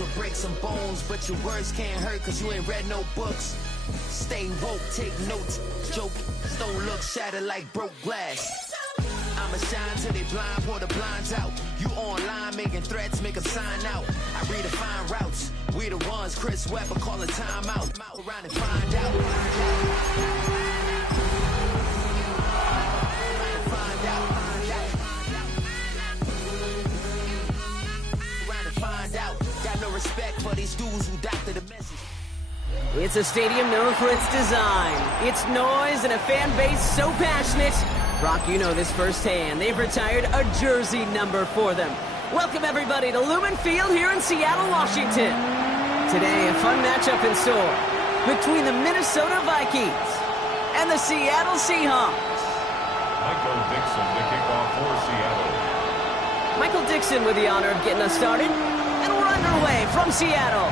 will break some bones, but your words can't hurt cause you ain't read no books. Stay woke, take notes, joke, don't look shattered like broke glass. I'ma shine till they blind, pour the blinds out. You online making threats, make them sign out. I redefine routes, we the ones Chris Webber call a timeout. Around and find out. Got no respect for these dudes who doctor the message. It's a stadium known for its design, its noise, and a fan base so passionate. Brock, you know this firsthand. They've retired a jersey number for them. Welcome, everybody, to Lumen Field here in Seattle, Washington. Today, a fun matchup in store between the Minnesota Vikings and the Seattle Seahawks. Michael Dixon to kick off for Seattle. Michael Dixon with the honor of getting us started. And we're underway from Seattle.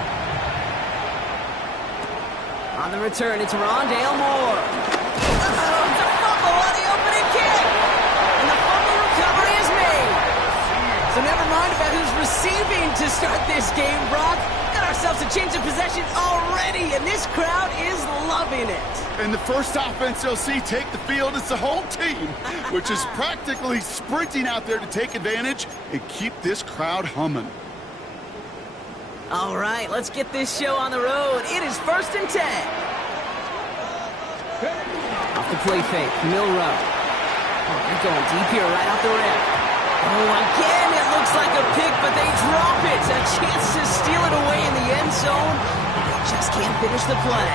On the return, it's Rondale Moore. It's a fumble on the opening kick. And the fumble recovery is made. So never mind about who's receiving to start this game, Brock. Got ourselves a change of possession already, and this crowd is loving it. And the first offense they'll see take the field is the whole team, which is practically sprinting out there to take advantage and keep this crowd humming. All right, let's get this show on the road. It is 1st and 10. Off the play fake, Milrow. Oh, they're going deep here right off the rim. Oh, again, it looks like a pick, but they drop it. A chance to steal it away in the end zone. They just can't finish the play.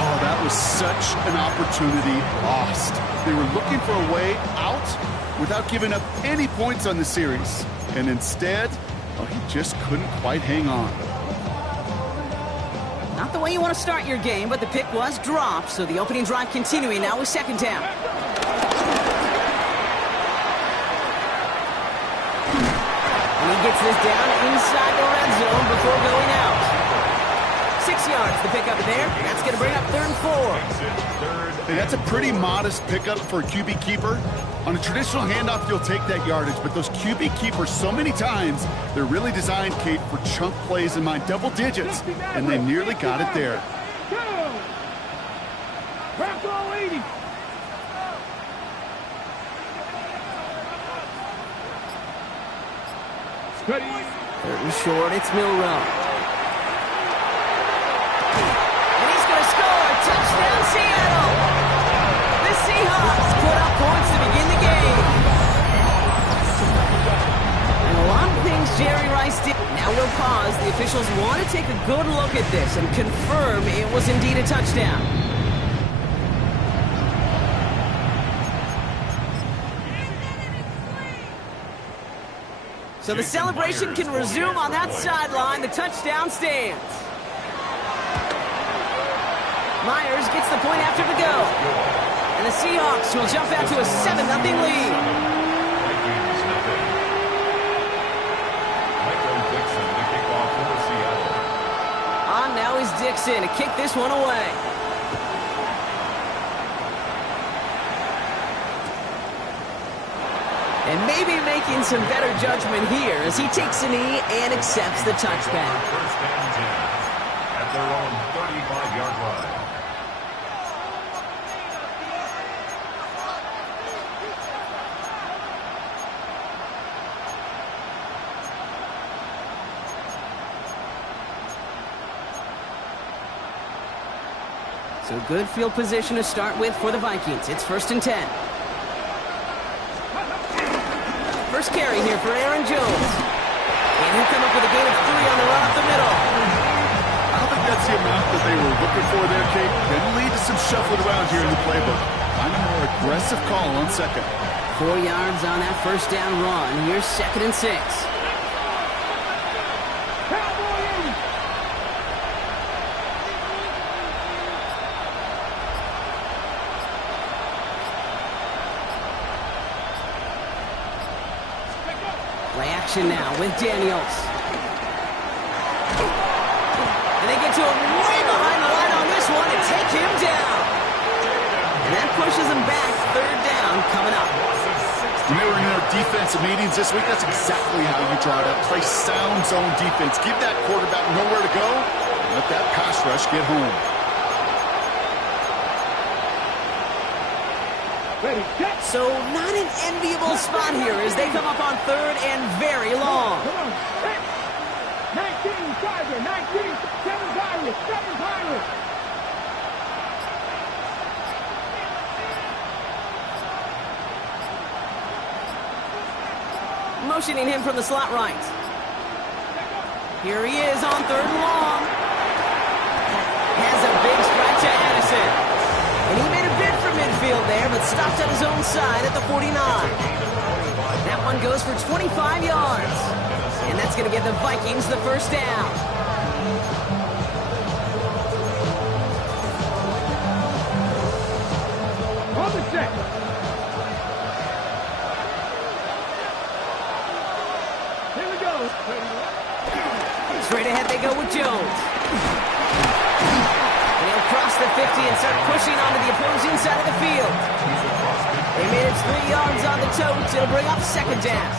Oh, that was such an opportunity lost. They were looking for a way out without giving up any points on the series. And instead, oh, he just couldn't quite hang on. Not the way you want to start your game, but the pick was dropped, so the opening drive continuing now with 2nd down. And he gets this down inside the red zone before going out. 6 yards, the pickup there. That's going to bring up 3rd and 4. And that's a pretty modest pickup for a QB keeper. On a traditional handoff, you'll take that yardage, but those QB keepers, so many times, they're really designed, Kate, for chunk plays in my double digits, and they nearly got it there. Third and short, it's Milrow. And he's going to score. Touchdown, Seattle. The Seahawks put up points to begin the game. And a lot of things Jerry Rice did. Now we'll pause. The officials want to take a good look at this and confirm it was indeed a touchdown. So the celebration can resume on that sideline. The touchdown stands. Myers gets the point after the go. And the Seahawks will jump out to a 7-0 lead. Michael Dixon to kick off for Seattle. On now is Dixon to kick this one away. And maybe making some better judgment here as he takes a knee and accepts the touchback. 1st and 10 at their own 35-yard line. So good field position to start with for the Vikings. It's 1st and 10. First carry here for Aaron Jones. And he'll come up with a gain of 3 on the run up the middle. I don't think that's the amount that they were looking for there, Kate. Can lead to some shuffling around here in the playbook. I'm a more aggressive call on 2nd. 4 yards on that 1st down run. Here's 2nd and 6. Play action now with Daniels. And they get to him way behind the line on this one and take him down. And that pushes him back. 3rd down coming up. When they were in their defensive meetings this week, that's exactly how you draw it up. Play sound zone defense. Give that quarterback nowhere to go. And let that pass rush get home. So not an enviable spot here as they come up on third and very long. Come on. 19 Tiger, 19, 7 Pirates, 7 Pirates. Motioning him from the slot right. Here he is on third and long. Has a big strike to Addison. And he made a bid for midfield there, but stopped on his own side at the 49. That one goes for 25 yards. And that's going to give the Vikings the first down. On the set. Here we go. Straight ahead they go with Jones. And he'll cross the 50 and start pushing onto the opposing side of the field. They made it 3 yards on the totes. It'll bring up second down.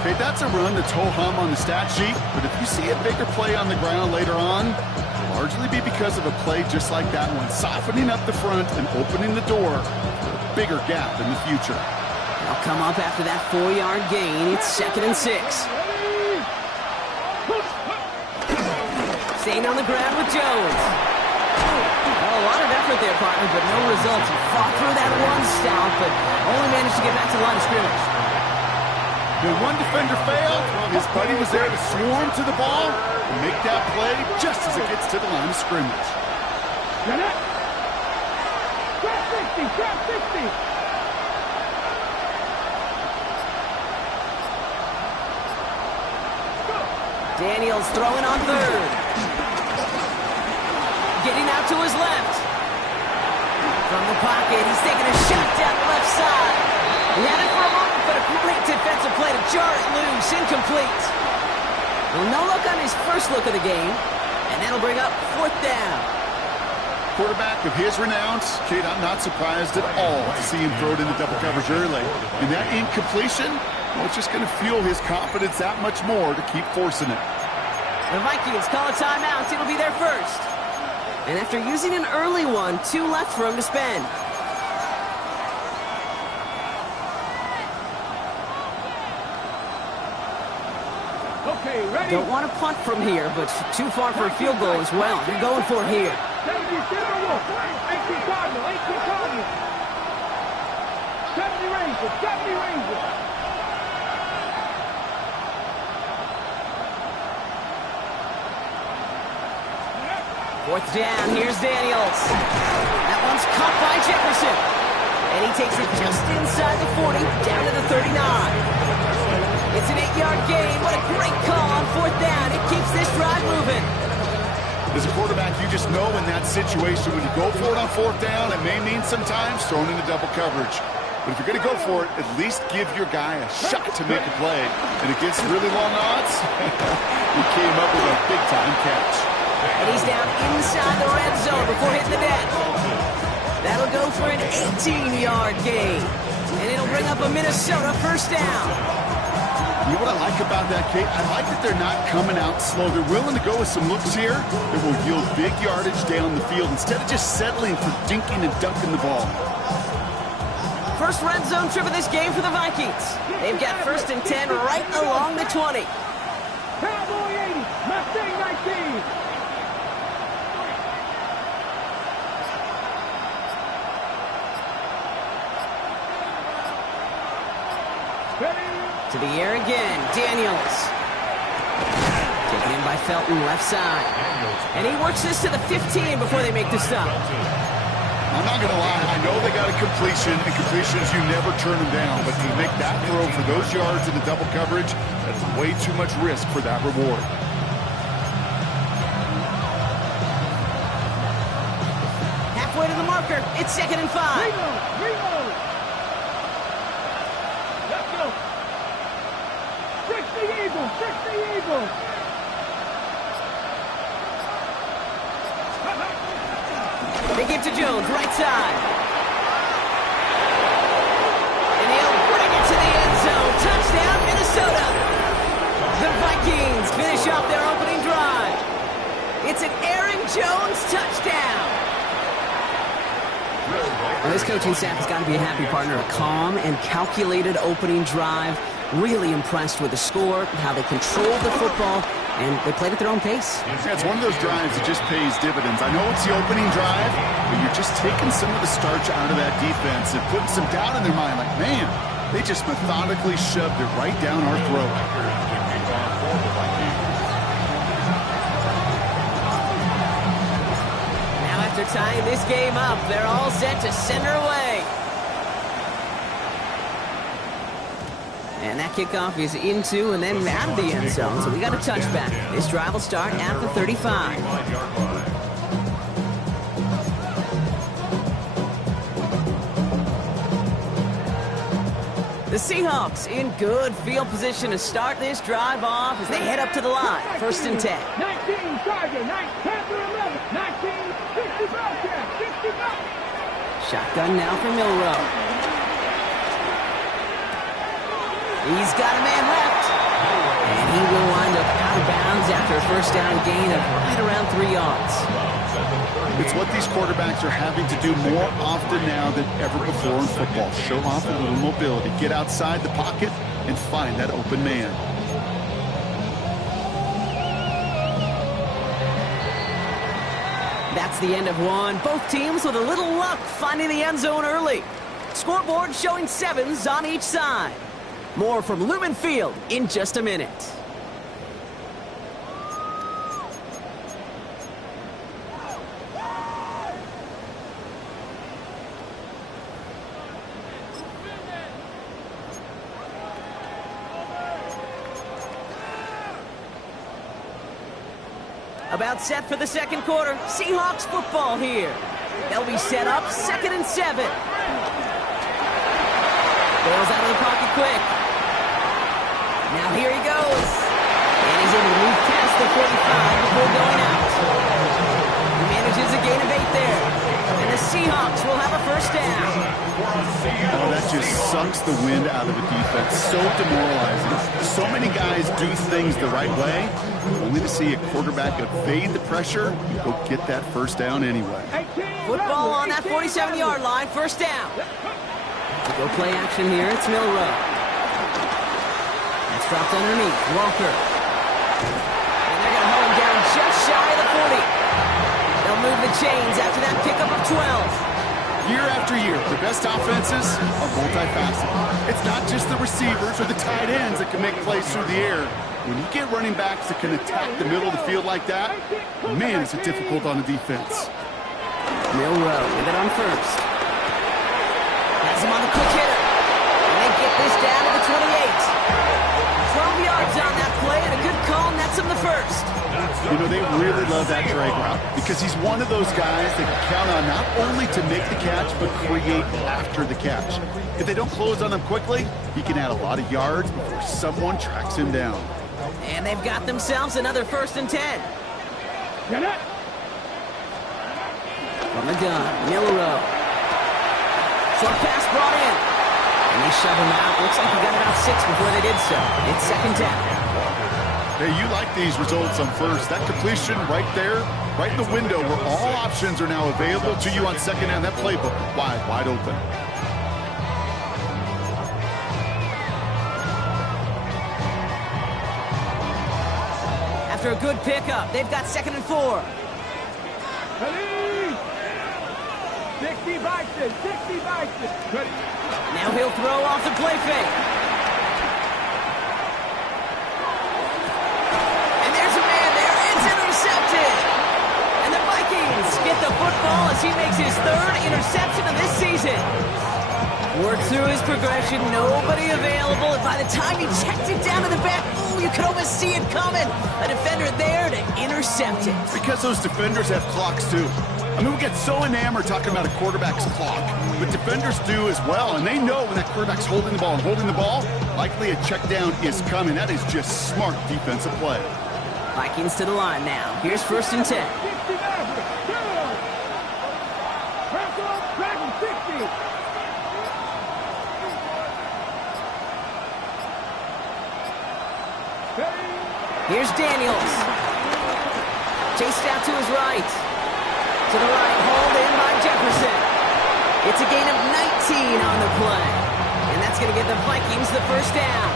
Okay, that's a run that's ho-hum on the stat sheet, but if you see a bigger play on the ground later on, it'll largely be because of a play just like that one, softening up the front and opening the door for a bigger gap in the future. They'll come up after that 4-yard gain. It's 2nd and 6. Staying on the ground with Jones. Well, a lot of effort there, partner, but no results. He fought through that one stop, but only managed to get back to the line of scrimmage. When one defender failed, his buddy was there to swarm to the ball and make that play just as it gets to the line of scrimmage. Get it. Trap 60, trap 60. Daniels throwing on third. Getting out to his left. From the pocket, he's taking a shot down the left side. He had it for a moment, but a great defensive play to jar it loose. Incomplete. Well, no look on his first look of the game, and that'll bring up 4th down. Quarterback of his renounce, Kate, I'm not surprised at all to see him throw it into double coverage early. And that incompletion, well, it's just going to fuel his confidence that much more to keep forcing it. The Vikings call a timeout. It'll be their first. And after using an early one, 2 left for him to spend. Okay, ready? Don't want to punt from here, but too far for a field goal as well. You're going for it here. 70 Timberwolf, 18 Cardinal, 18 Cardinal. 70 Rangers, 70 Rangers. Fourth down, here's Daniels. That one's caught by Jefferson. And he takes it just inside the 40, down to the 39. It's an 8-yard gain. What a great call on 4th down. It keeps this drive moving. As a quarterback, you just know in that situation, when you go for it on 4th down, it may mean sometimes throwing into double coverage. But if you're going to go for it, at least give your guy a shot to make a play. And against really long odds, he came up with a big-time catch. And he's down inside the red zone before hitting the net. That'll go for an 18-yard gain. And it'll bring up a Minnesota first down. You know what I like about that, Kate? I like that they're not coming out slow. They're willing to go with some looks here that will yield big yardage down the field instead of just settling for dinking and dunking the ball. First red zone trip of this game for the Vikings. They've got 1st and 10 right along the 20. Cowboy 80, Mustang 19. To the air again, Daniels. Taken in by Felton, left side. And he works this to the 15 before they make the stop. I'm not going to lie, I know they got a completion, and completions, you never turn them down. But to make that throw for those yards in the double coverage, that's way too much risk for that reward. Halfway to the marker, it's 2nd and 5. Reload. Let's go. 60 Eagles, 60 Eagles. They give to Jones, right side. And he'll bring Well, this coaching staff has got to be a happy partner. A calm and calculated opening drive. Really impressed with the score, how they controlled the football, and they played at their own pace. Yeah, it's one of those drives that just pays dividends. I know it's the opening drive, but you're just taking some of the starch out of that defense and putting some doubt in their mind. Like, man, they just methodically shoved it right down our throat. Now after tying this game up, they're all set to send her away. And that kickoff is into and then out of the end zone, so we got a touchback. This drive will start at the 35. The Seahawks in good field position to start this drive off as they head up to the line. 1st and 10. 19 Charger, 19 Panther 11, 19 60 Bellcat, 60 Shotgun now for Milrow. He's got a man left. And he will wind up out of bounds after a first down gain of right around 3 yards. It's what these quarterbacks are having to do more often now than ever before in football. Show off a little mobility. Get outside the pocket and find that open man. That's the end of one. Both teams with a little luck finding the end zone early. Scoreboard showing 7s on each side. More from Lumen Field in just a minute. About set for the second quarter. Seahawks football here. They'll be set up 2nd and 7. Ball's out of the pocket quick. Now here he goes. And he's able to move past the 45 before going out. He manages a gain of 8 there. And the Seahawks will have a first down. Oh, that just sucks the wind out of a defense. So demoralizing. So many guys do things the right way, only to see a quarterback evade the pressure and go get that first down anyway. Football on that 47-yard line. First down. To go play action here, it's Milrow. That's dropped underneath. Walker. And they're going to hold him down just shy of the 40. They'll move the chains after that pickup of 12. Year after year, the best offenses are multifaceted. It's not just the receivers or the tight ends that can make plays through the air. When you get running backs that can attack the middle of the field like that, man, is it difficult on the defense. Milrow with it on first. Has him on the quick hitter. And they get this down to the 28. 12 yards on that play and a good call nets him the first. You know, they really love that drag route because he's one of those guys that can count on not only to make the catch, but create after the catch. If they don't close on him quickly, he can add a lot of yards before someone tracks him down. And they've got themselves another 1st and 10. From the gun, Milrow. Short pass brought in. And they shove him out. Looks like he got about 6 before they did so. It's 2nd down. Hey, you like these results on first. That completion right there, right in the window where all options are now available to you on second down. That playbook wide open. After a good pickup, they've got 2nd and 4. 60 Bison, 60 Bison. Now he'll throw off the play fake. And there's a man there. It's intercepted. And the Vikings get the football as he makes his 3rd interception of this season. Worked through his progression, nobody available, and by the time he checked it down to the back, oh, you could almost see it coming. A defender there to intercept it. Because those defenders have clocks too. I mean, we get so enamored talking about a quarterback's clock, but defenders do as well, and they know when that quarterback's holding the ball, likely a check down is coming. That is just smart defensive play. Vikings to the line now. Here's 1st and 10. Here's Daniels. Chased out to his right. To the right, hauled in by Jefferson. It's a gain of 19 on the play. And that's going to give the Vikings the first down.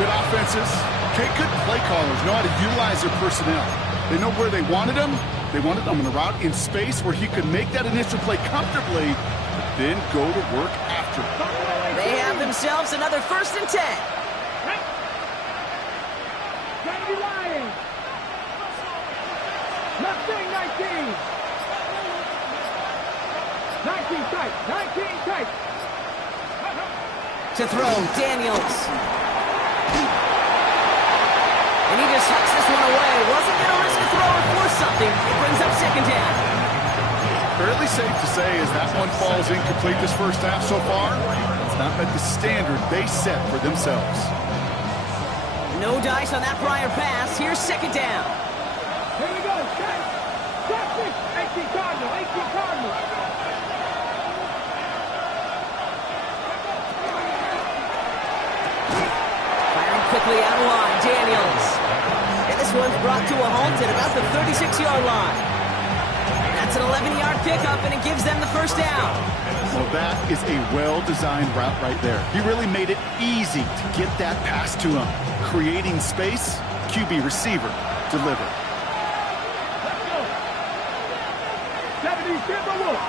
Good offenses. Okay, good play callers know how to utilize their personnel. They know where they wanted them. They wanted them on a route in space where he could make that initial play comfortably, but then go to work after it. They have themselves another 1st and 10. Kennedy Lions. Left wing 19. 19 tight. 19 tight. To throw, Daniels. And he just hucks this one away. Wasn't going to risk a throw or force something. It brings up 2nd down. Fairly safe to say as that one falls incomplete this first half so far, it's not met the standard they set for themselves. No dice on that prior pass. Here's 2nd down. Here we go. Set. 18 Cardinal. 18 Cardinal. Quickly out of line, Daniels. And this one's brought to a halt at about the 36-yard line. That's an 11-yard pickup, and it gives them the first down. Well, that is a well-designed route right there. He really made it easy to get that pass to him. Creating space, QB receiver, deliver. Let's go. 70 Timberwolves.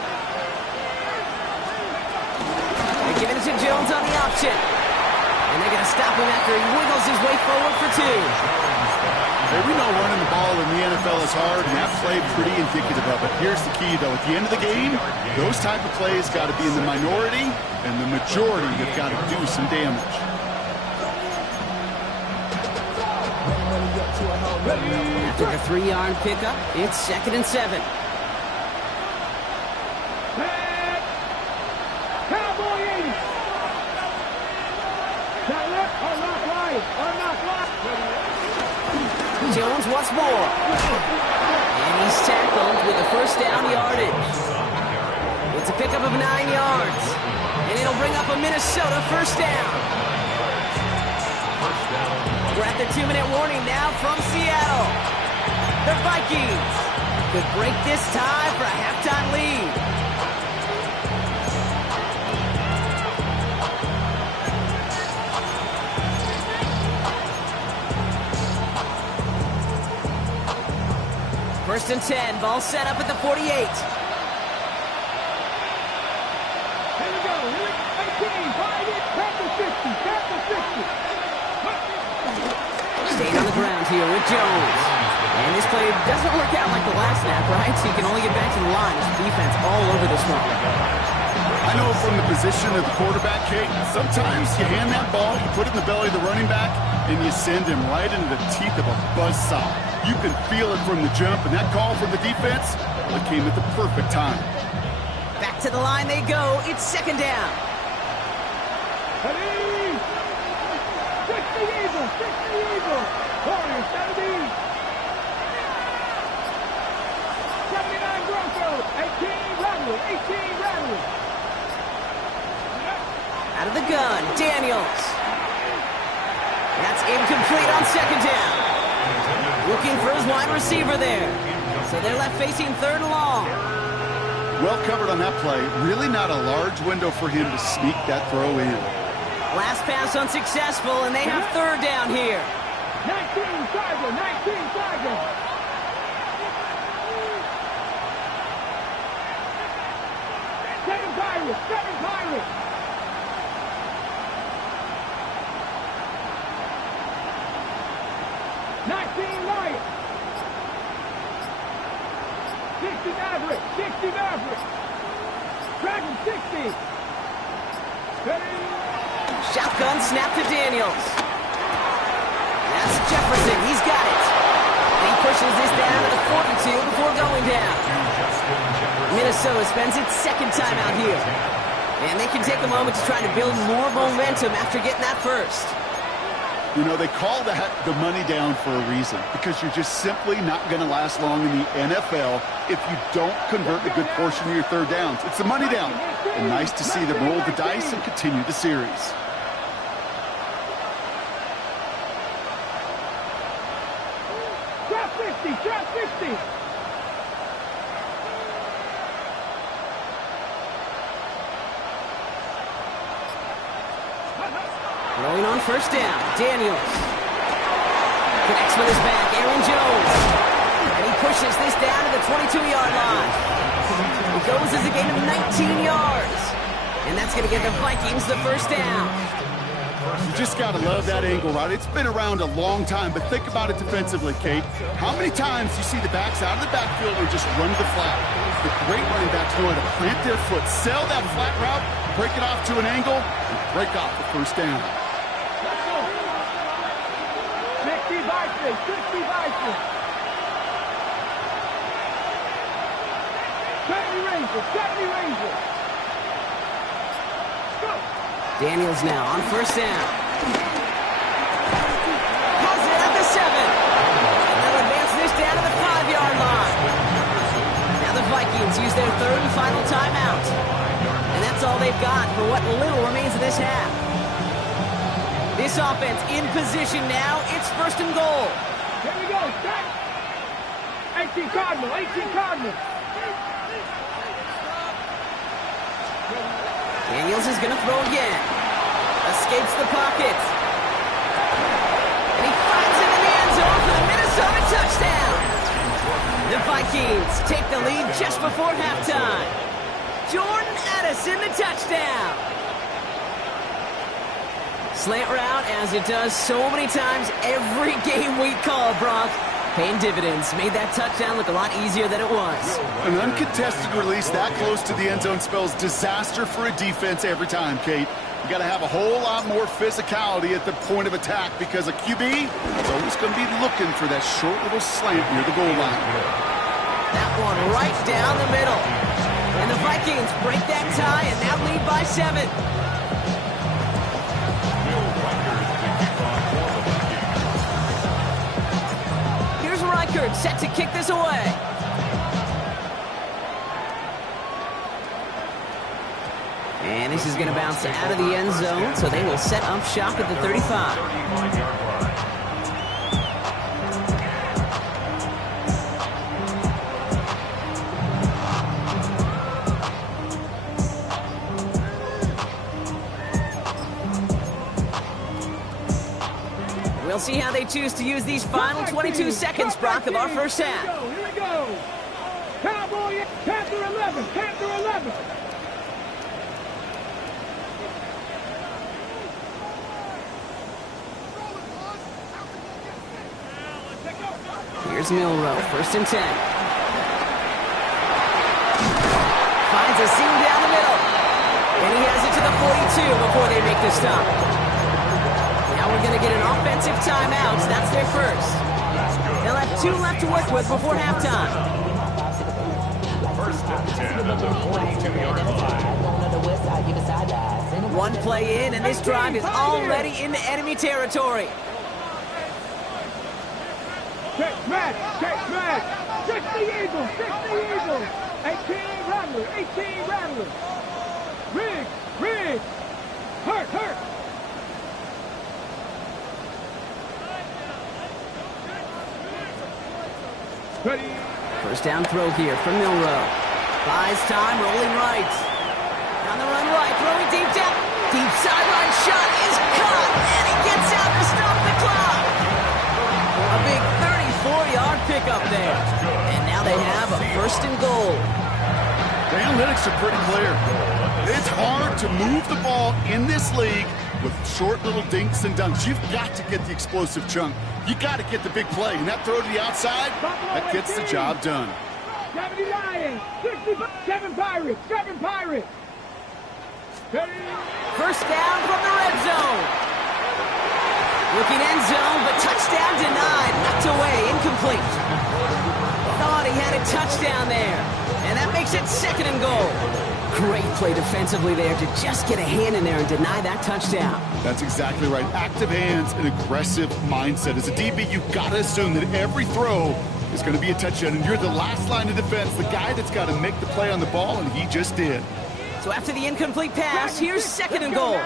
They're giving it to Jones on the option. And they're going to stop him after he wiggles his way forward for 2. Hey, we know running the ball in the NFL is hard, and that play pretty indicative of it. Here's the key, though. At the end of the game, those type of plays got to be in the minority, and the majority have got to do some damage. After the 3-yard pickup, it's 2nd and 7. Cowboy 80. That left, unlock right, unlock right. Jones once more. And he's tackled with a 1st down yardage. It's a pickup of 9 yards. And it'll bring up a Minnesota 1st down. We're at the 2-minute warning now from Seattle. The Vikings could break this tie for a halftime lead. First and 10, ball set up at the 48. Here we go. 18, 5, 50, 50. Staying on the ground here with Jones. And this play doesn't work out like the last snap, right? So you can only get back to the line with the defense all over this one. I know from the position of the quarterback, Kate, sometimes you hand that ball, you put it in the belly of the running back, and you send him right into the teeth of a buzzsaw. You can feel it from the jump, and that call from the defense, it came at the perfect time. Back to the line they go. It's 2nd down. Ready? 60 Eagles, 60 Eagles. Warriors, 70. 79 Broncos, 18 Rattlers, 18 Rattlers. Out of the gun, Daniels. That's incomplete on 2nd down. Looking for his wide receiver there. So they're left facing 3rd and long. Well covered on that play. Really not a large window for him to sneak that throw in. Last pass unsuccessful, and they have 3rd down here. 19 Tiger, 19 Tiger. Seven Pirates, 7 Pirates. Lions. 60 Maverick, 60 Maverick. Dragon 60. Ready? Shotgun snap to Daniels. That's Jefferson. He's got it. And he pushes this down to the 42 before going down. Minnesota spends its 2nd time out here. And they can take a moment to try to build more momentum after getting that first. You know, they call that the money down for a reason, because you're just simply not going to last long in the NFL if you don't convert a good portion of your third downs. It's the money down. And nice to see them roll the dice and continue the series. Drop 50, drop 50. Throwing on first down, Daniels. Connects with his back, Aaron Jones. And he pushes this down to the 22-yard line. It goes as a gain of 19 yards. And that's going to get the Vikings the first down. You just got to love that angle, right? It's been around a long time, but think about it defensively, Kate. How many times do you see the backs out of the backfield or just run to the flat? The great running backs know how to plant their foot, sell that flat route, break it off to an angle, and break off the first down. 60 Vikings, 60 Vikings. 70 Rangers, 70 Rangers. Go. Daniels now on first down. Has it at the 7. And they'll advance this down to the 5-yard line. Now the Vikings use their third and final timeout. And that's all they've got for what little remains of this half. This offense in position now. It's first and goal. Here we go, set. 18 Cardinal, 18 Cardinal. Daniels is going to throw again. Escapes the pocket. And he finds it in the end zone for the Minnesota touchdown. The Vikings take the lead just before halftime. Jordan Addison, the touchdown. Slant route, as it does so many times every game we call, Brock. Paying dividends. Made that touchdown look a lot easier than it was. An uncontested release that close to the end zone spells disaster for a defense every time, Kate. You got to have a whole lot more physicality at the point of attack because a QB is always going to be looking for that short little slant near the goal line. That one right down the middle. And the Vikings break that tie and now lead by 7. Set to kick this away. And this is going to bounce out of the end zone, so they will set up shop at the 35. We'll see how they choose to use these final 22 seconds, Brock, of our first half. Here we go. Cowboy, Panther 11, Panther 11. Here's Milroe, first and 10. Finds a seam down the middle. And he has it to the 42 before they make the stop. Now we're going to get an offensive timeout. That's their first. They'll have 2 left to work with before halftime. First and 10 at the 42-yard line. One play in, and this drive is already into enemy territory. Check match, 60 Eagles, 60 Eagles. 18 Rattlers, 18 Rattlers. Rig, hurt. Ready. First down throw here from Milroe. Buys time, rolling right. On the run right, throwing deep down. Deep sideline shot is caught, and he gets out to stop the clock. A big 34-yard pickup there. And now they have a first and goal. The analytics are pretty clear. It's hard to move the ball in this league with short little dinks and dunks. You've got to get the explosive chunk. You got to get the big play. And that throw to the outside, that gets the job done. 70 Lions, 67 Pirates, 7 Pirates. Ready. First down from the red zone. Looking end zone, but touchdown denied. Knocked away, incomplete. Thought he had a touchdown there. And that makes it second and goal. Great play defensively there to just get a hand in there and deny that touchdown. That's exactly right. Active hands and aggressive mindset. As a DB, you've got to assume that every throw is going to be a touchdown. And you're the last line of defense, the guy that's got to make the play on the ball, and he just did. So after the incomplete pass, here's second and goal.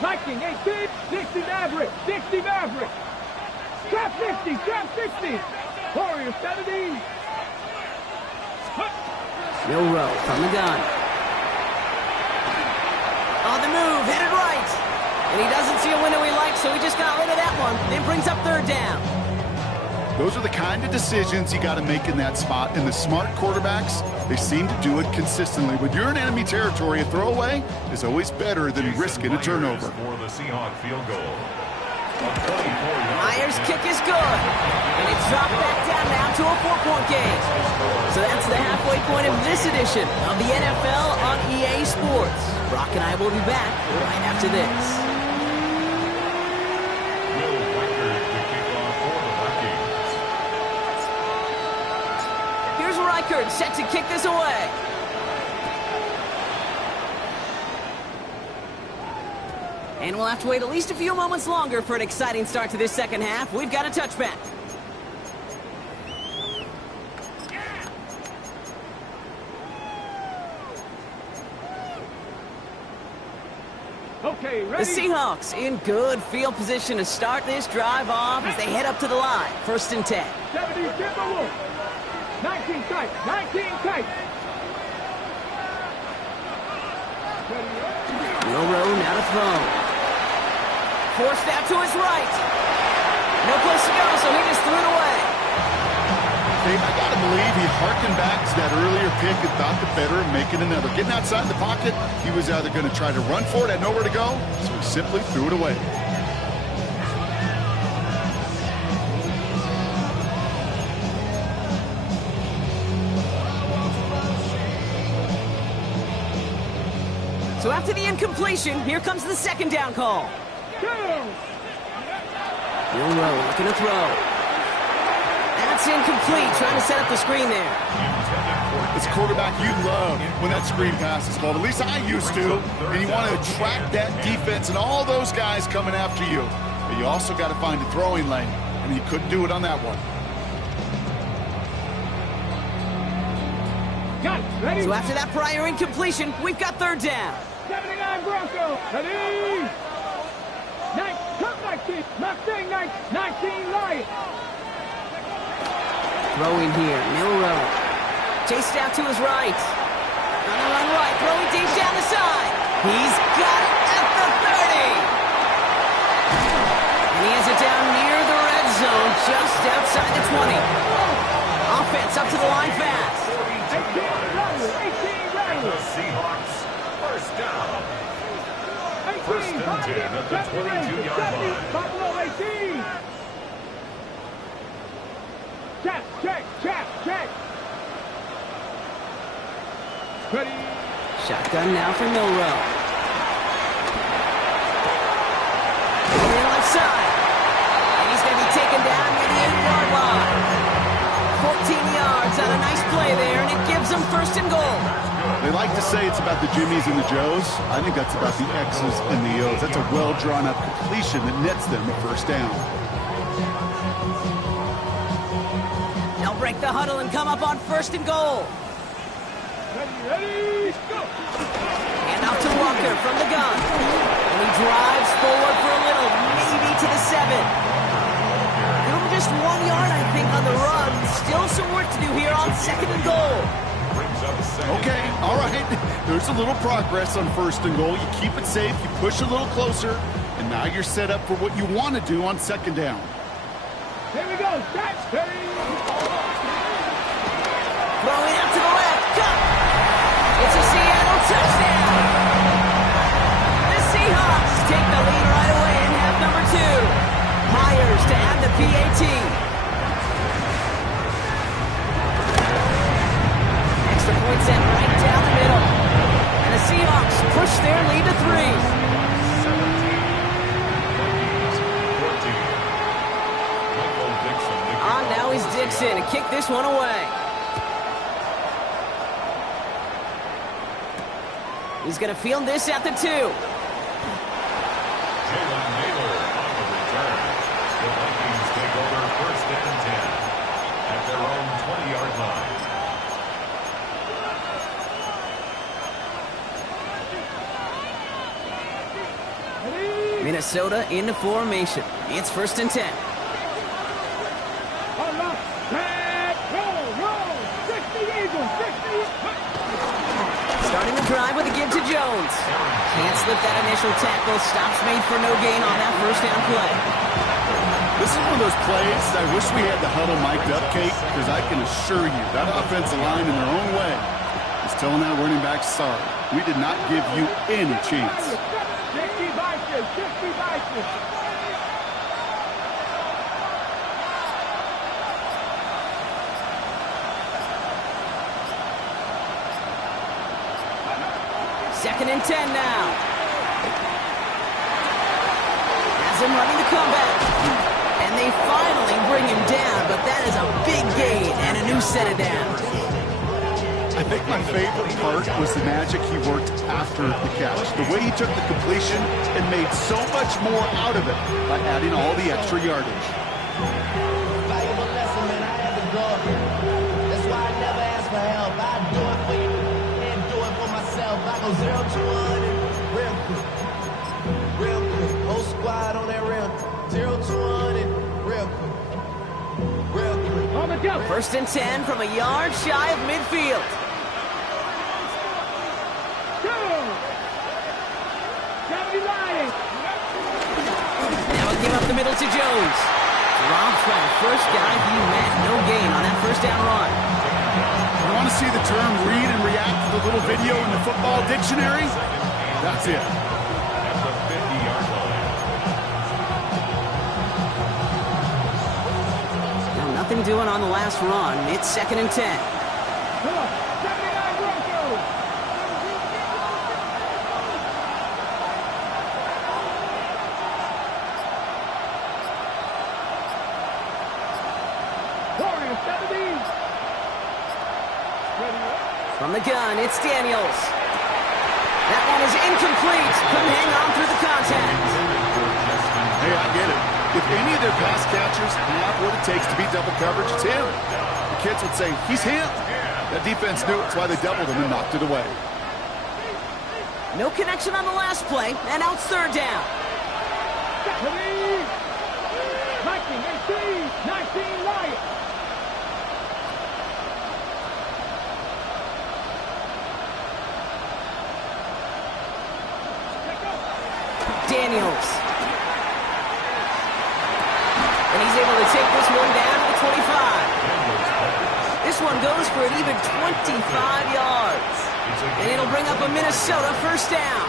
Viking 18, 60 Maverick, 60 Maverick. Trap 50. Warriors 70. Milroe from the gun. On the move, headed right. And he doesn't see a window he likes, so he just got rid of that one. It brings up third down. Those are the kind of decisions you got to make in that spot. And the smart quarterbacks, they seem to do it consistently. When you're in enemy territory, a throwaway is always better than risking a turnover. For the Seahawks field goal. Myers' kick is good. And it's dropped back down now to a 4-point game. So that's the halfway point of this edition of the NFL on EA Sports. Brock and I will be back right after this. Reichert set to kick this away. And we'll have to wait at least a few moments longer for an exciting start to this second half. We've got a touchback. Okay, ready? The Seahawks in good field position to start this drive off as they head up to the line. 1st and 10. 70, Timberwolves. 19 tight, 19 tight. Milrow now to throw. Forced out to his right. No place to go, so he just threw it away. Hey, I got to believe he harkened back to that earlier pick and thought the better of making another. Getting outside the pocket, he was either going to try to run for it, had nowhere to go, so he simply threw it away. So after the incompletion, here comes the 2nd down call. Milrow looking to throw. That's incomplete, trying to set up the screen there. It's quarterback you love when that screen pass is called. At least I used to. And you want to attract that defense and all those guys coming after you. But you also got to find a throwing lane, and he couldn't do it on that one. Got it, ready? So after that prior incompletion, we've got 3rd down. 79 Broncos, ready? 19, Mustang 19 Lions. Throwing here, Milrow. Chased out to his right. On the run right, throwing deep down the side. He's got it at the 30. And he has it down near the red zone, just outside the 20. Offense up to the line fast. 18 Riders. The Seahawks, 1st down. 18, 1st and 10 at the 22-yard line. Buffalo 18. Check. Ready? Shotgun now for Milrow. On the left side. And he's going to be taken down near the 8-yard line. 14 yards on a nice play there, and it gives them 1st and goal. They like to say it's about the Jimmies and the Joes. I think that's about the X's and the O's. That's a well-drawn-up completion that nets them a 1st down. They'll break the huddle and come up on 1st and goal. Ready, go! And out to Walker from the gun. And he drives forward for a little, maybe to the 7. Give him just 1 yard, I think, on the run. Still some work to do here on 2nd and goal. Okay, all right. There's a little progress on 1st and goal. You keep it safe, you push a little closer, and now you're set up for what you want to do on 2nd down. Here we go, that's ready! Throwing out to the left. Cut! It's a Seattle touchdown. The Seahawks take the lead right away in half number 2. Myers to add the PAT. Extra point sent right down the middle. And the Seahawks push their lead to 3. 14. On now is Dixon to kick this one away. He's going to field this at the 2. Jalen Naylor on the return. The Vikings take over 1st and 10 at their own 20-yard line. Minnesota into formation. It's 1st and 10. Roll! 60 Eagles! 60! Starting the drive with a give to Jones. Can't slip that initial tackle. Stops made for no gain on that first down play. This is one of those plays I wish we had the huddle mic'd up, Kate, because I can assure you that offensive line in their own way is telling that running back, sorry, we did not give you any chance. 60 vices, 60 vices. Second and 10 now. Has him running the comeback. And they finally bring him down, but that is a big gain and a new set of downs. I think my favorite part was the magic he worked after the catch. The way he took the completion and made so much more out of it by adding all the extra yardage. Valuable lesson, man. I had to go. That's why I never ask for help. I do it for you and do it for myself. I go 0 to 1 real quick. Real quick. Whole squad on that real quick. 0 to 1 real quick. Real quick. On the go. First and 10 from a yard shy of midfield. Now a give up the middle to Jones. Dropped by the first guy he met. No gain on that first down run. You want to see the term read and react to the little video in the football dictionary? That's it. At the 50-yard line. Now nothing doing on the last run. It's second and 10. Come on, 79 Broncos. From the gun, it's Daniels. That one is incomplete. Couldn't hang on through the contact. Hey, I get it. If any of their pass catchers have what it takes to beat double coverage, it's him. The kids would say, he's him. That defense knew it. That's why they doubled him and knocked it away. No connection on the last play, and out third down. 19 Lions. Daniels. And he's able to take this one down to the 25. This one goes for an even 25 yards. And it'll bring up a Minnesota first down.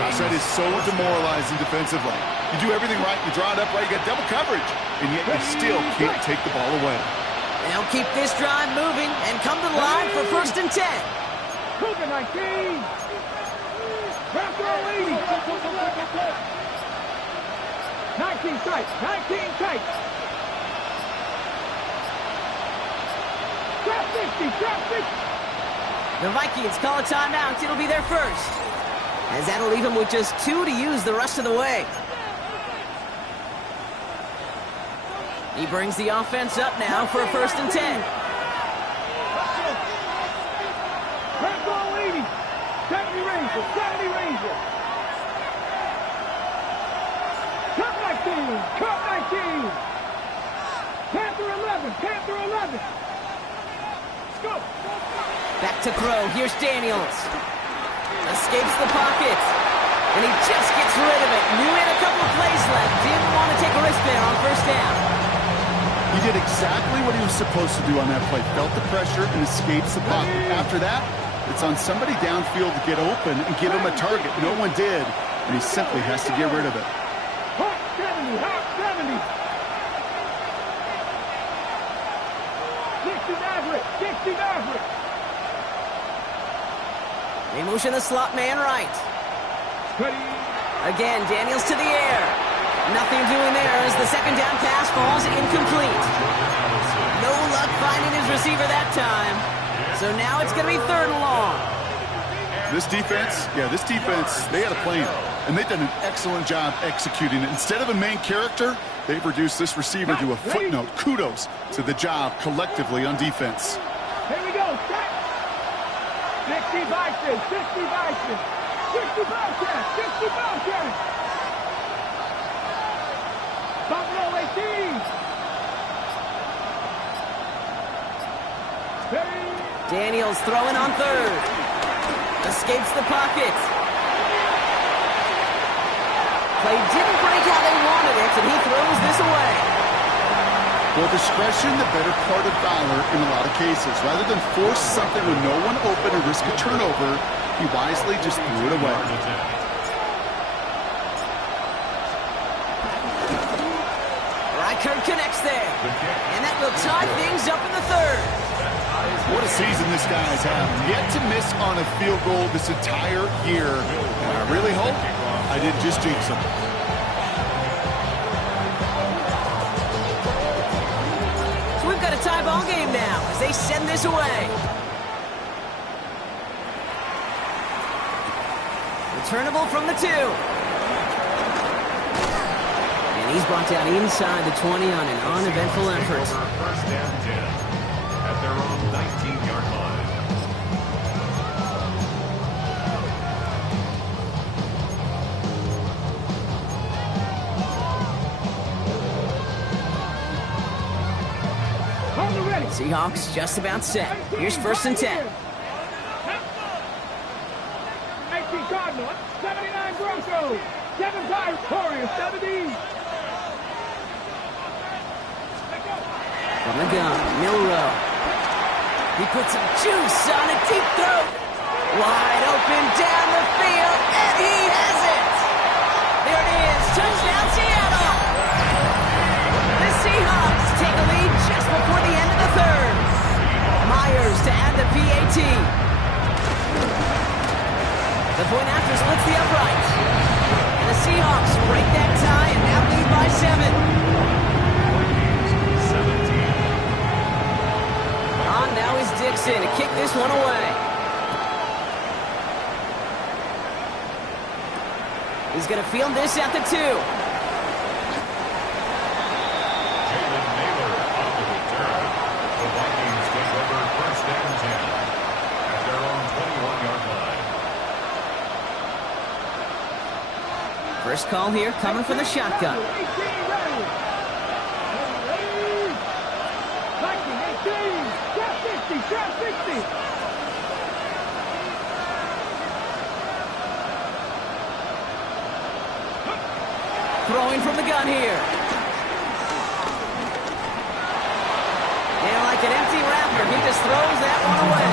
Gosh, that is so demoralizing defensively. You do everything right, you draw it up right, you got double coverage, and yet you still can't take the ball away. They'll keep this drive moving and come to the line for first and 10. Cougar 19. Raptor 80. 19 tight. 19 tight. Trap 50. Trap 50. The Vikings call a timeout. It'll be their first. As that'll leave him with just 2 to use the rest of the way. He brings the offense up now for a first and 10. Raptor 80. 70 Ranger. 70 Ranger. Cup 19. Cup 19. Panther 11. Panther 11. Let's go. Back to throw. Here's Daniels. Escapes the pocket. And he just gets rid of it. Knew he had a couple of plays left. Didn't want to take a risk there on first down. He did exactly what he was supposed to do on that play. Felt the pressure and escapes the pocket. After that, it's on somebody downfield to get open and give him a target. No one did, and he simply has to get rid of it. Hot 70. Hot 70. 60 Maverick. 60 Maverick. They motion the slot man right. Again, Daniels to the air. Nothing doing there as the second down pass falls incomplete. No luck finding his receiver that time. So now it's going to be third and long. This defense, they had a plan, and they've done an excellent job executing it. Instead of a main character, they've reduced this receiver to a footnote. Kudos to the job collectively on defense. Here we go. 60 Vikings. 60 Vikings. 60 Vikings. 60 Vikings. Buffalo 18. Daniels throwing on third. Escapes the pocket. Play didn't break how they wanted it, and he throws this away. Well, discretion, the better part of valor in a lot of cases. Rather than force something with no one open or risk a turnover, he wisely just threw it away. Reichert connects there. And that will tie things up in the third. What a season this guy's had. Yet to miss on a field goal this entire year. And I really hope I didn't just jinx him. So we've got a tie ball game now as they send this away. Returnable from the 2. And he's brought down inside the 20 on an uneventful effort. First and 10 at their own 19-yard line. Seahawks just about set. Here's 1st and 10. 19 Cardinals, 79 Broncos, 7 Pirates, Warriors, 70. From the gun, Milrow. He puts some juice on a deep throw. Wide open down the field, and he has it. There it is, touchdown Seattle. The Seahawks take a lead just before the end of the third. Myers to add the PAT. The point after splits the upright. And the Seahawks break that tie and now lead by 7. Now is Dixon to kick this one away. He's going to field this at the 2. Jalen Naylor on the return. The Vikings take over 1st and 10 at their own 21-yard line. First call here coming from the shotgun. Throwing from the gun here. And like an empty wrapper, he just throws that one away.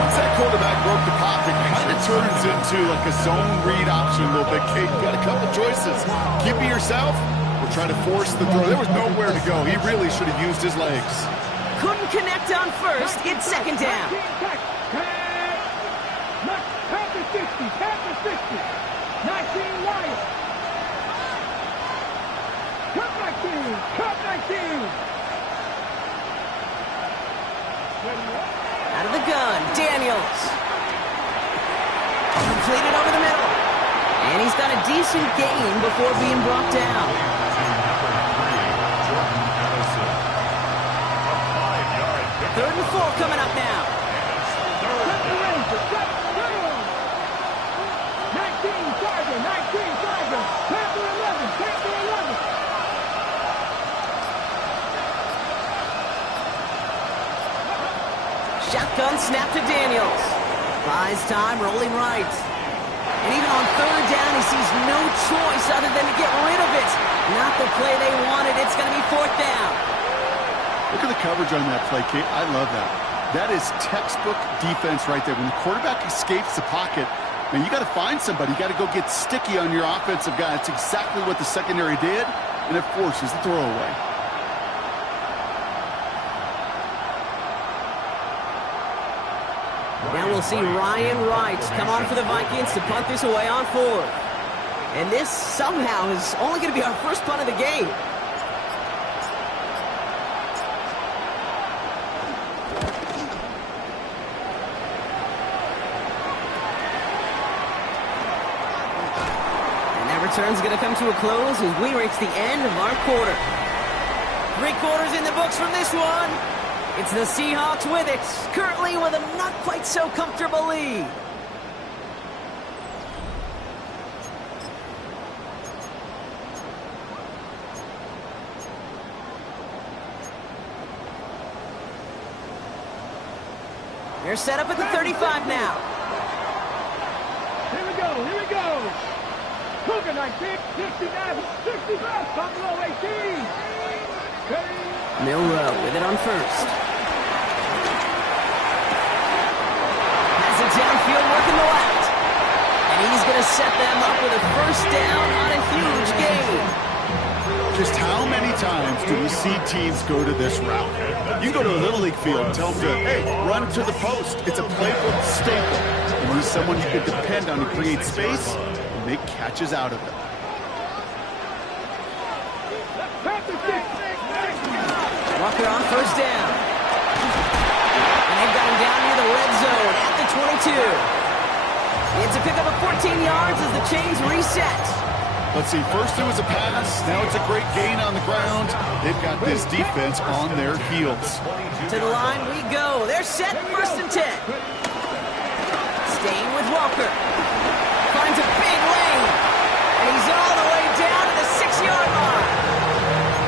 Once that quarterback broke the pocket, kind of turns into like a zone read option a little bit. Kate, you got a couple choices. Keep it yourself or try to force the throw. There was nowhere to go. He really should have used his legs. Couldn't connect on first. It's 2nd down. Panther 60, Panther 60. 19 Lions. Cut 19, cut 19. Out of the gun, Daniels. Completed over the middle. And he's got a decent gain before being brought down. Third and 4 coming up now. 19 Charger, 19 Charger. Panther 11, Panther 11. Shotgun snap to Daniels. Buys time, rolling right. And even on 3rd down, he sees no choice other than to get rid of it. Not the play they wanted. It's going to be 4th down. Look at the coverage on that play, Kate. I love that. That is textbook defense right there. When the quarterback escapes the pocket, man, you got to find somebody. You got to go get sticky on your offensive guy. That's exactly what the secondary did, and it forces the throwaway. Now we'll see Ryan Wright come on for the Vikings to punt this away on 4th. And this somehow is only going to be our first punt of the game. And that return's going to come to a close as we reach the end of our quarter. 3 quarters in the books from this one. It's the Seahawks with it, currently with a not quite so comfortable lead. They're set up at the 35 now. Here we go. Cougar 19, 69, 65, Buffalo 18. Milrow with it on first. Has it downfield, working the left. And he's going to set them up with a first down on a huge gain. Just how many times do we see teams go to this route? You go to a Little League field and tell them to, hey, run to the post. It's a playbook staple. You need someone you can depend on to create space and make catches out of it. Walker on first down. And they've got him down near the red zone at the 22. It's a pickup of 14 yards as the chains reset. Let's see, first it was a pass, now it's a great gain on the ground. They've got this defense on their heels. To the line we go. They're set, first and 10. Staying with Walker. Finds a big lane. And he's all the way down to the 6-yard line.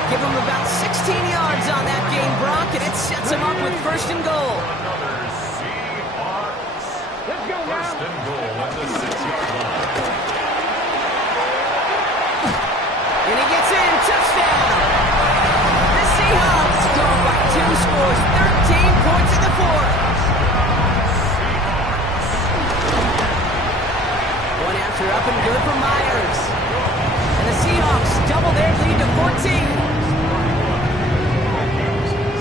Give him about 16 yards on that gain, Brock, and it sets him up with first and goal. Another Seahawks. Let's go now. First and goal at the 6-yard line. And he gets in, touchdown! The Seahawks go up by 2 scores, 13 points in the fourth. One after up and good for Myers. And the Seahawks double their lead to 14.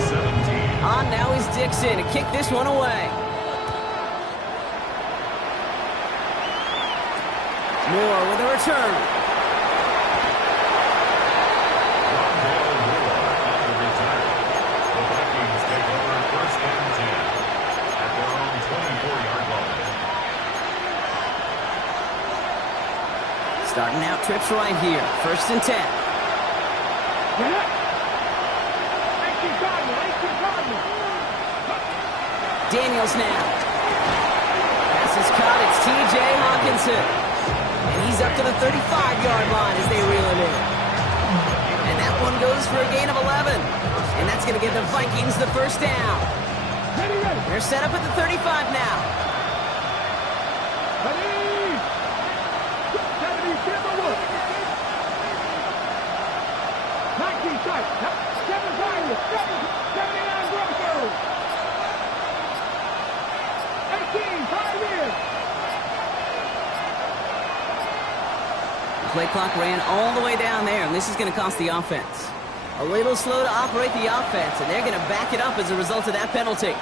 17. On now is Dixon to kick this one away. Moore with a return. Starting out trips right here. First and 10. 18 Cardinals. Daniels now. Pass is caught. It's T.J. Hawkinson. And he's up to the 35-yard line as they reel him in. And that one goes for a gain of 11. And that's going to give the Vikings the first down. Ready. They're set up at the 35 now. Ready. 70 Timberwood. 19 Sight. 7 Tigers. 79 Broncos. 18 Pioneers. The play clock ran all the way down there, and this is going to cost the offense. A little slow to operate the offense, and they're going to back it up as a result of that penalty.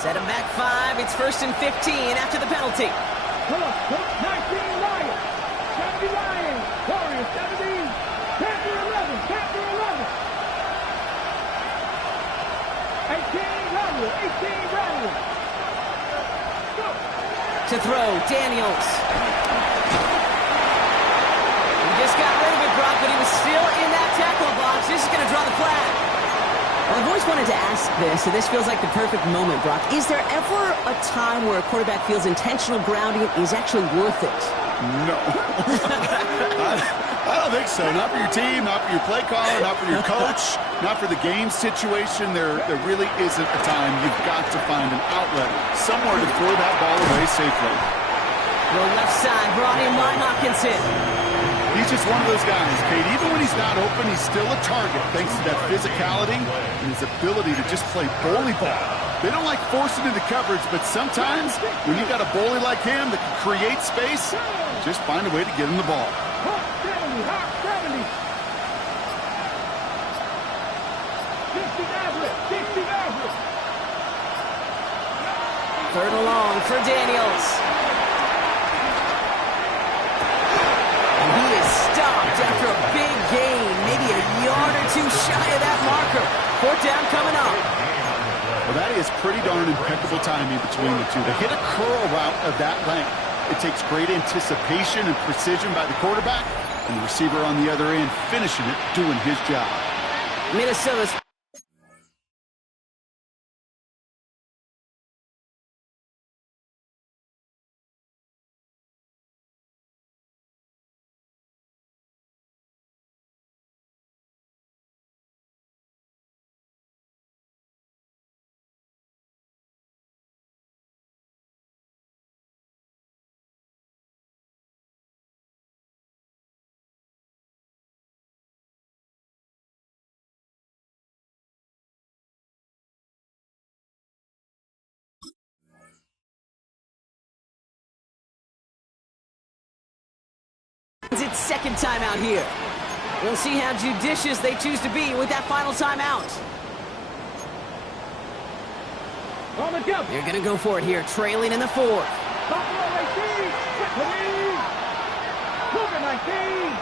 Set him back 5. It's first and 15 after the penalty. Come on. 19 Lions. 70 Lions. Warriors 17. Panther 11. Panther 11. 18 Rebel. 18 Rebel. To throw, Daniels. He just got rid of it, Brock, but he was still in that tackle box. This is going to draw the flag. Well, I've always wanted to ask this, and this feels like the perfect moment, Brock. Is there ever a time where a quarterback feels intentional grounding is actually worth it? No. I don't think so. Not for your team, not for your play caller, not for your coach, not for the game situation. There really isn't a time. You've got to find an outlet, somewhere to throw that ball away safely. The left side brought in Martin Hawkinson. He's just one of those guys, Kate. Even when he's not open, he's still a target thanks to that physicality and his ability to just play bully ball. They don't like forcing into coverage, but sometimes when you got a bully like him that can create space, just find a way to get him the ball. Hawk 70. Hawk 70. 60 Nazareth. 60 Nazareth. Third and long for Daniels. And he is stopped after a big gain, maybe a yard or two shy of that marker. Fourth down coming up. Well, that is pretty darn impeccable timing between the two. To hit a curl route of that length, it takes great anticipation and precision by the quarterback, and the receiver on the other end finishing it, doing his job. Minnesota's It's its second timeout here. We'll see how judicious they choose to be with that final timeout. On the jump. They're going to go for it here, trailing in the fourth. Buffalo 18. Cougar 19.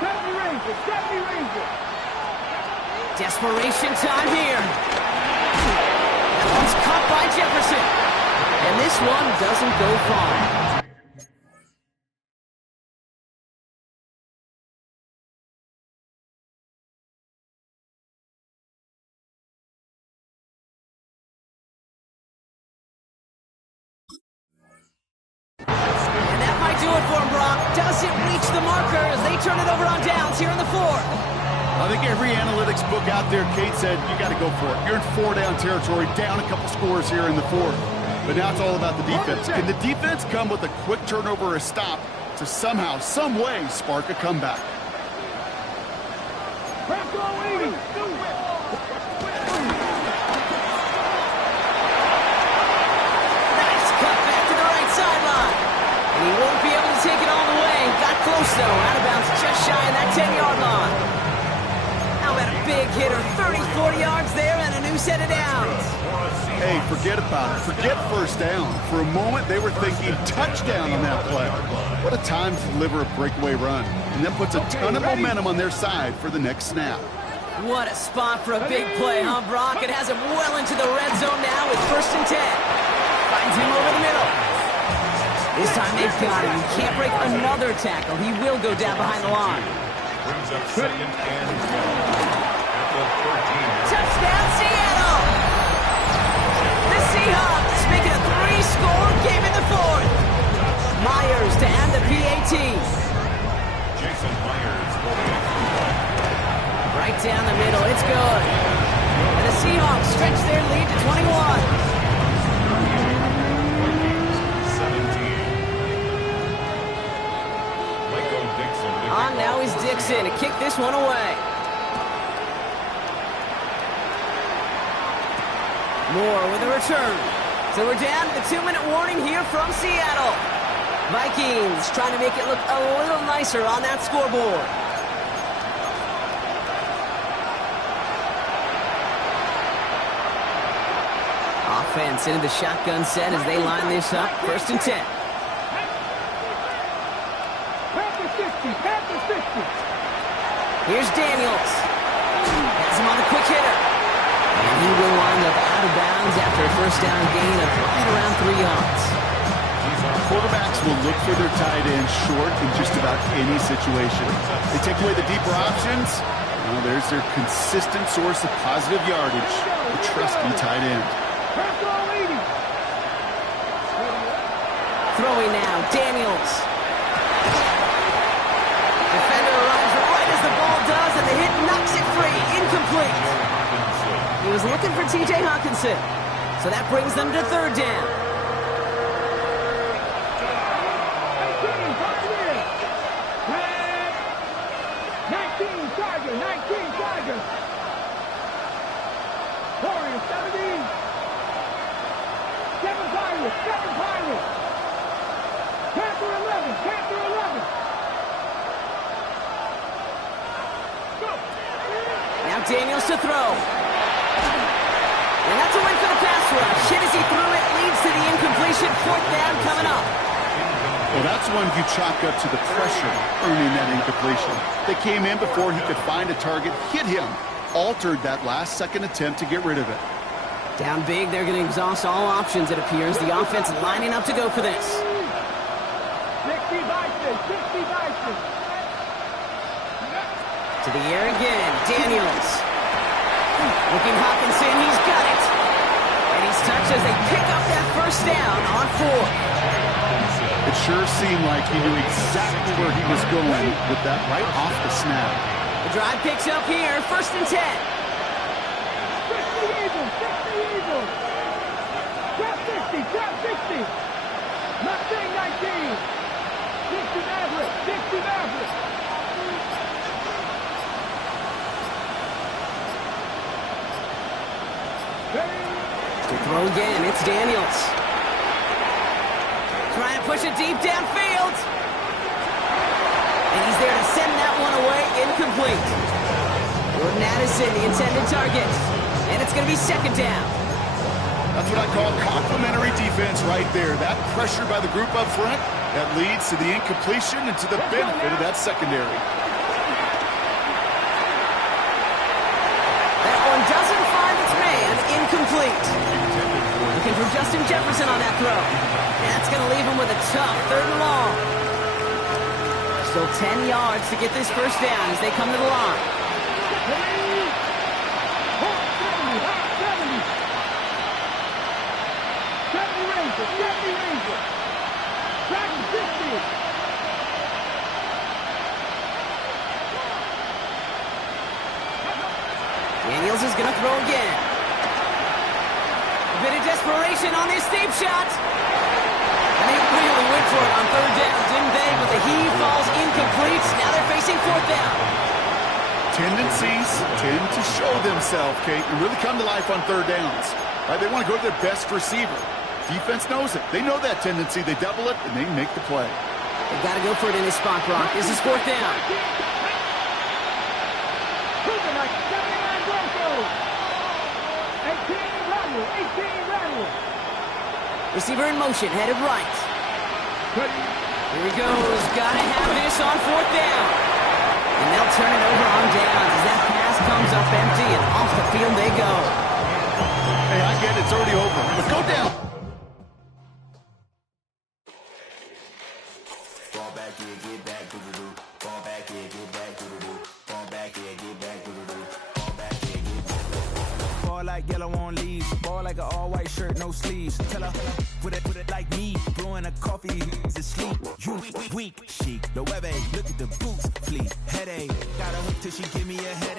70 Rangers. 70 Rangers. Desperation time here. That one's caught by Jefferson. And this one doesn't go far. And that might do it for him, Brock. Doesn't reach the marker as they turn it over on downs here in the fourth. I think every analytics book out there, Kate said, you got to go for it. You're in 4-down territory, down a couple scores here in the fourth. But now it's all about the defense. Can the defense come with a quick turnover or a stop to somehow, some way, spark a comeback? Nice cut back to the right sideline. And he won't be able to take it all the way. Got close, though. Out of bounds just shy of that 10-yard line. How about a big hitter? 30, 40 yards there and a new set of downs. Hey, forget about it. Forget first down. For a moment, they were thinking touchdown on that play. What a time to deliver a breakaway run. And that puts a ton of momentum on their side for the next snap. What a spot for a big play, huh, Brock? It has him well into the red zone now with 1st and 10. Finds him over the middle. This time they've got him. He can't break another tackle. He will go down behind the line. Brings up 2nd and 10 at the 13. Touchdown, Seattle! The Seahawks make it a 3-score game in the fourth. Myers to add the PAT. Jason Myers for the extra point. Right down the middle, it's good. And the Seahawks stretch their lead to 21. 17. Waco Dixon. On now is Dixon to kick this one away. Moore with a return. So we're down to the 2-minute warning here from Seattle. Vikings trying to make it look a little nicer on that scoreboard. Offense into the shotgun set as they line this up. 1st and 10. Panther 60. Panther 60. Here's Daniels. Has him on the quick hitter. And he will wind up out of bounds after a 1st down gain of right around 3 yards. Quarterbacks will look for their tight end short in just about any situation. They take away the deeper options. Well, there's their consistent source of positive yardage, the trusty tight end. Throwing now, Daniels. Defender arrives right as the ball does, and the hit knocks it free. Incomplete. He was looking for T.J. Hawkinson. So that brings them to 3rd down. Warriors 17. 7 Pirates. 7 Pirates. Panther 11. Panther 11. Go. Now Daniels to throw. And that's a win for the pass rush. Hit as he threw it, leads to the incompletion. 4th down coming up. Well, that's one you chalk up to the pressure earning that incompletion. They came in before he could find a target, hit him, altered that last-second attempt to get rid of it. Down big, they're going to exhaust all options, it appears. The offense lining up to go for this. 60 Bison. 60 Bison. To the air again, Daniels. Looking Hawkinson, he's got it. And he's touched as they pick up that 1st down on 4. It sure seemed like he knew exactly where he was going with that right off the snap. The drive picks up here, 1st and 10. 60 Eagles. 60 Eagles. Trap 60. Trap 60. Mustang 19. 60 Maverick. 60 Maverick. To throw again, it's Daniels. Trying to push it deep downfield. incomplete. Jordan Addison, the intended target. And it's going to be second down. That's what I call complimentary defense right there. That pressure by the group up front, that leads to the incompletion and to the benefit of that secondary. That one doesn't find its man. Incomplete. Looking for Justin Jefferson on that throw. That's going to leave him with a tough 3rd and long. Still 10 yards to get this first down as they come to the line. Daniels is going to throw again. A bit of desperation on this deep shot. And they really went for it on 3rd down, didn't they? But the heave falls incomplete. Now they're facing 4th down. Tendencies tend to show themselves, Kate, and really come to life on 3rd downs. Right? They want to go to their best receiver. Defense knows it. They know that tendency. They double it, and they make the play. They've got to go for it in this spot, Brock. This is 4th down. Receiver in motion, headed right. Here he goes. Got to have this on 4th down. And they'll turn it over on downs as that pass comes up empty, and off the field they go. Hey, I get it. It's already over. Let's go down. Fall back here, get back, do-do-do. Fall back here, get back, do-do-do. Fall back here, get back, do-do-do. Fall back here, get back. Fall like yellow on leaves. Ball like an all-white shirt, no sleeves. Tell her, put it like me. Blowing a coffee, he's asleep. You weak, chic. The web, look at the boots, fleet. Headache, got a hook till she give me a headache.